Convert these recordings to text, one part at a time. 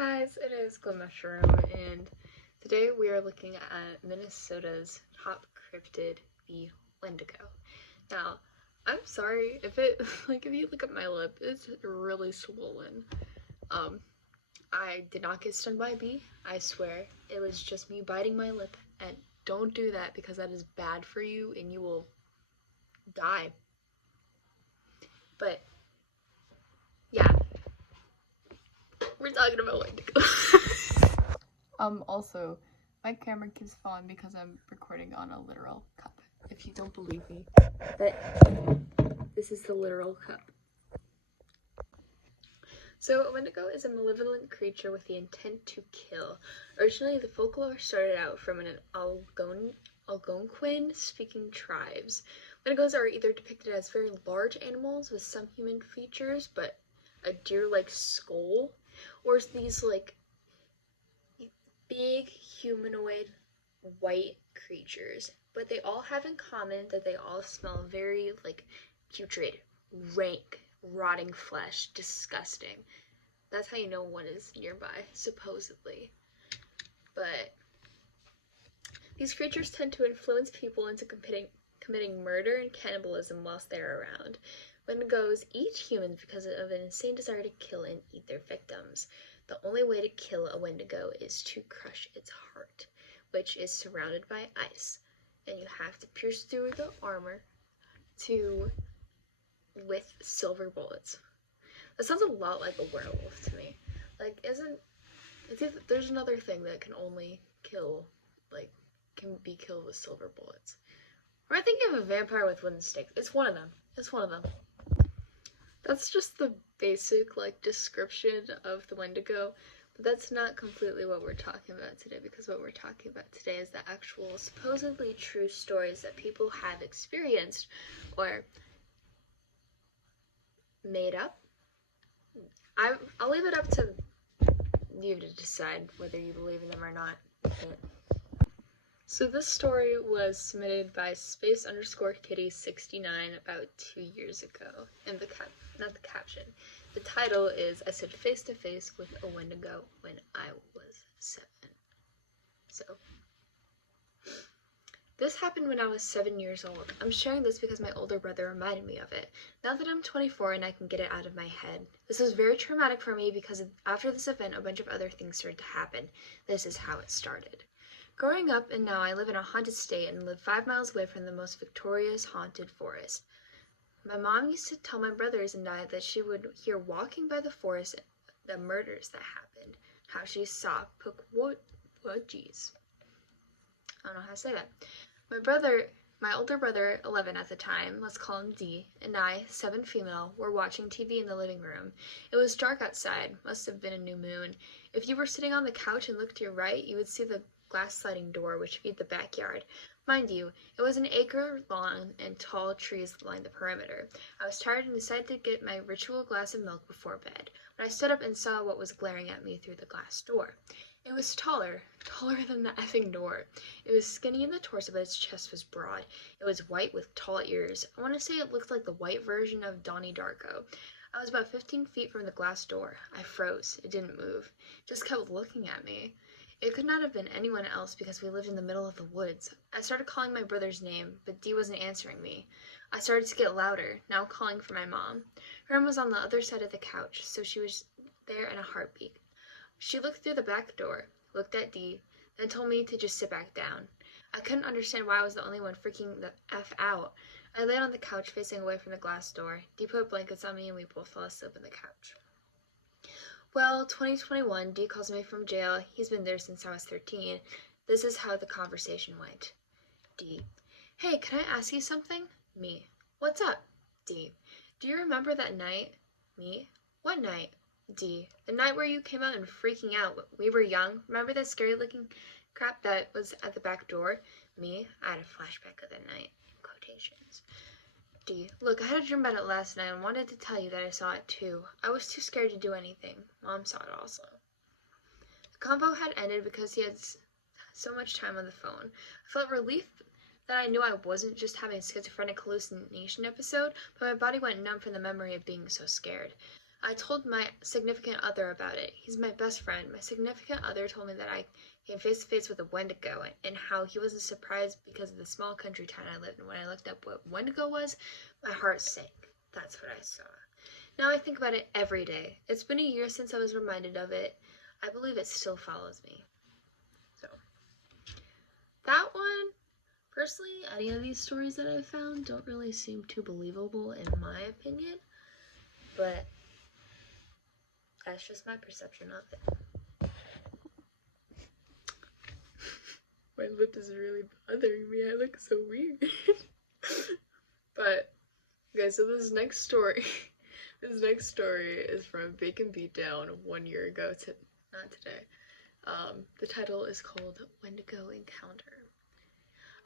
guys, it is Glen Mushroom, and today we are looking at Minnesota's top cryptid, the Wendigo. Now, I'm sorry if if you look at my lip, it's really swollen. I did not get stung by a bee, I swear. It was just me biting my lip, and don't do that because that is bad for you and you will die. But, yeah. We're talking about Wendigo. Also, my camera keeps falling because I'm recording on a literal cup. If you don't believe me, but this is the literal cup. So, a Wendigo is a malevolent creature with the intent to kill. Originally, the folklore started out from an Algonquin-speaking tribes. Wendigos are either depicted as very large animals with some human features, but a deer-like skull, or these like big humanoid white creatures, but they all have in common that they all smell very like putrid, rank, rotting flesh, disgusting. That's how you know one is nearby, supposedly. But these creatures tend to influence people into committing murder and cannibalism whilst they're around. Wendigos eat humans because of an insane desire to kill and eat their victims. The only way to kill a Wendigo is to crush its heart, which is surrounded by ice, and you have to pierce through the armor with silver bullets. That sounds a lot like a werewolf to me. There's another thing that can only can be killed with silver bullets. Or I think of a vampire with wooden sticks. It's one of them. That's just the basic description of the Wendigo, but that's not completely what we're talking about today, because what we're talking about today is the actual supposedly true stories that people have experienced or made up. I'll leave it up to you to decide whether you believe in them or not. So this story was submitted by space_kitty69 about 2 years ago, and not the caption. The title is, I stood face to face with a Wendigo when I was 7. So, this happened when I was 7 years old. I'm sharing this because my older brother reminded me of it. Now that I'm 24 and I can get it out of my head. This was very traumatic for me because after this event, a bunch of other things started to happen. This is how it started. Growing up, and now I live in a haunted state and live 5 miles away from the most victorious haunted forest. My mom used to tell my brothers and I that she would hear walking by the forest the murders that happened, how she saw Pukwoodjies. I don't know how to say that. My older brother, 11 at the time, let's call him D, and I, 7 female, were watching TV in the living room. It was dark outside, must have been a new moon. If you were sitting on the couch and looked to your right, you would see the glass sliding door which feed the backyard. Mind you, it was an acre long and tall trees lined the perimeter. I was tired and decided to get my ritual glass of milk before bed, but I stood up and saw what was glaring at me through the glass door. It was taller than the effing door. It was skinny in the torso, but its chest was broad. It was white with tall ears. I want to say it looked like the white version of Donnie Darko. I was about 15 feet from the glass door. I froze. It didn't move. It just kept looking at me. It could not have been anyone else because we lived in the middle of the woods. I started calling my brother's name, but Dee wasn't answering me. I started to get louder, now calling for my mom. Her room was on the other side of the couch, so she was there in a heartbeat. She looked through the back door, looked at Dee, then told me to just sit back down. I couldn't understand why I was the only one freaking the F out. I laid on the couch facing away from the glass door. Dee put blankets on me and we both fell asleep on the couch. Well, 2021, D calls me from jail. He's been there since I was 13. This is how the conversation went. D: Hey, can I ask you something? Me: What's up? D: Do you remember that night? Me: What night? D: The night where you came out and freaking out. We were young. Remember that scary looking crap that was at the back door? Me: I had a flashback of that night. In quotations. D: Look, I had a dream about it last night and wanted to tell you that I saw it too. I was too scared to do anything. Mom saw it also. The convo had ended because he had so much time on the phone. I felt relief that I knew I wasn't just having a schizophrenic hallucination episode, but my body went numb from the memory of being so scared. I told my significant other about it. He's my best friend. My significant other told me that I came face to face with a Wendigo and how he wasn't surprised because of the small country town I lived in. When I looked up what Wendigo was, my heart sank. That's what I saw. Now I think about it every day. It's been a year since I was reminded of it. I believe it still follows me. So, that one, personally, any of these stories that I've found don't really seem too believable in my opinion, but that's just my perception of it. My lip is really bothering me. I look so weird. But, okay, so this next story is from Bacon Beatdown 1 year ago to not today. The title is called Wendigo Encounter.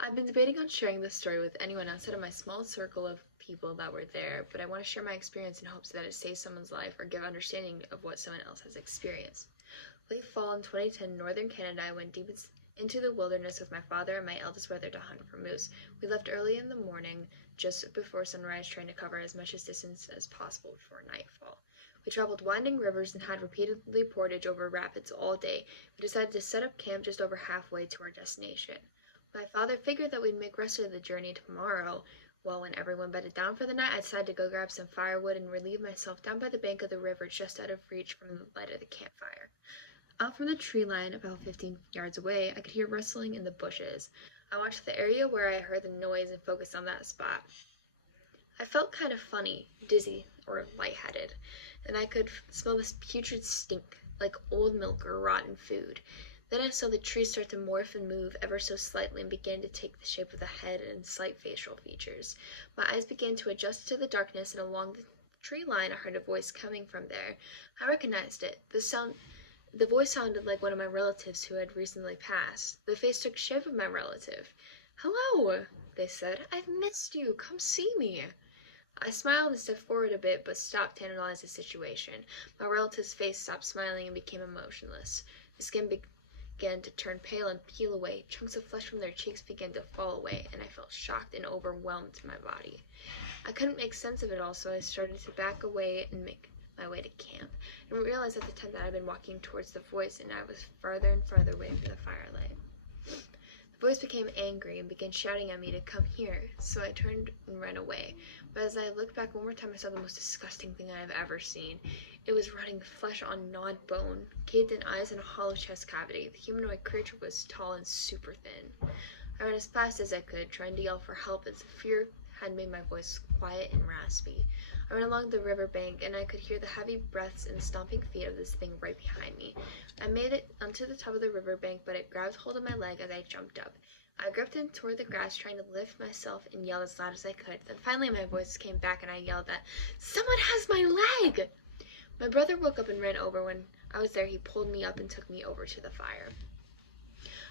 I've been debating on sharing this story with anyone outside of my small circle of people that were there, but I want to share my experience in hopes that it saves someone's life or give understanding of what someone else has experienced. Late fall in 2010, in northern Canada, I went deep into the wilderness with my father and my eldest brother to hunt for moose. We left early in the morning, just before sunrise, trying to cover as much distance as possible before nightfall. We traveled winding rivers and had repeatedly portage over rapids all day. We decided to set up camp just over halfway to our destination. My father figured that we'd make rest of the journey tomorrow. Well, when everyone bedded down for the night, I decided to go grab some firewood and relieve myself down by the bank of the river just out of reach from the light of the campfire. Out from the tree line, about 15 yards away, I could hear rustling in the bushes. I watched the area where I heard the noise and focused on that spot. I felt kind of funny, dizzy, or lightheaded, and I could smell this putrid stink, like old milk or rotten food. Then I saw the tree start to morph and move ever so slightly and began to take the shape of a head and slight facial features. My eyes began to adjust to the darkness, and along the tree line I heard a voice coming from there. I recognized it. The voice sounded like one of my relatives who had recently passed. The face took shape of my relative. "Hello," they said. "I've missed you. Come see me." I smiled and stepped forward a bit, but stopped to analyze the situation. My relative's face stopped smiling and became emotionless. The skin began to turn pale and peel away. Chunks of flesh from their cheeks began to fall away, and I felt shocked and overwhelmed in my body. I couldn't make sense of it all, so I started to back away and make my way to camp, and realized at the time that I'd been walking towards the voice, and I was farther and farther away from the firelight. The voice became angry and began shouting at me to come here, so I turned and ran away. But as I looked back one more time, I saw the most disgusting thing I have ever seen. It was rotting flesh on gnawed bone, caved-in eyes, and a hollow chest cavity. The humanoid creature was tall and super thin. I ran as fast as I could, trying to yell for help, as the fear had made my voice quiet and raspy. I ran along the river bank, and I could hear the heavy breaths and stomping feet of this thing right behind me. I made it onto the top of the river bank, but it grabbed hold of my leg as I jumped up. I gripped and tore the grass, trying to lift myself and yell as loud as I could. Then finally my voice came back, and I yelled that, "Someone has my leg!" My brother woke up and ran over. When I was there, he pulled me up and took me over to the fire.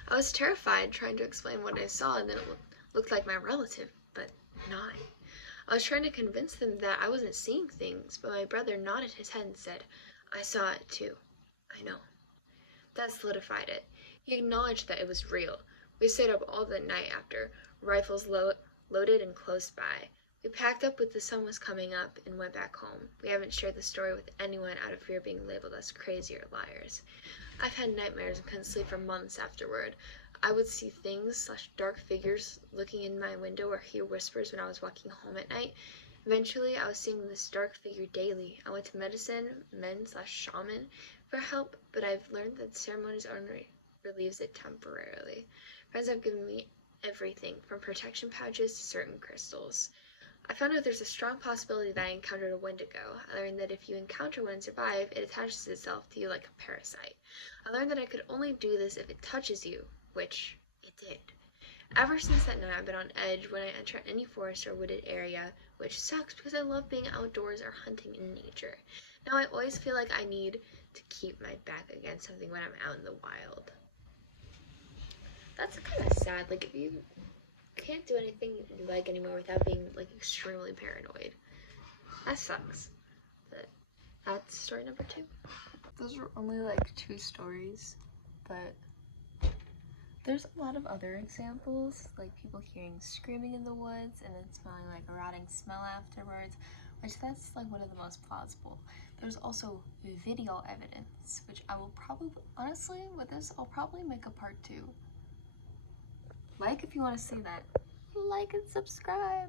I was terrified, trying to explain what I saw, and then it looked like my relative, but not. I was trying to convince them that I wasn't seeing things, but my brother nodded his head and said, "I saw it too. I know." That solidified it. He acknowledged that it was real. We stayed up all the night after, rifles loaded and close by. We packed up with the sun was coming up and went back home. We haven't shared the story with anyone out of fear of being labeled as crazy or liars. I've had nightmares and couldn't sleep for months afterward. I would see things / dark figures looking in my window or hear whispers when I was walking home at night. Eventually, I was seeing this dark figure daily. I went to medicine men / shaman for help, but I've learned that ceremonies only relieves it temporarily. Friends have given me everything, from protection pouches to certain crystals. I found out there's a strong possibility that I encountered a Wendigo. I learned that if you encounter one and survive, it attaches itself to you like a parasite. I learned that I could only do this if it touches you, which it did. Ever since that night, I've been on edge when I enter any forest or wooded area, which sucks because I love being outdoors or hunting in nature. Now I always feel like I need to keep my back against something when I'm out in the wild. That's kind of sad. Like, if you can't do anything you like anymore without being, like, extremely paranoid. That sucks. But that's story number 2. Those are only, like, 2 stories, but there's a lot of other examples, like people hearing screaming in the woods and then smelling like a rotting smell afterwards, which that's, like, one of the most plausible. There's also video evidence, which I will probably, honestly, with this, I'll probably make a part 2. Like if you want to see that. Like and subscribe.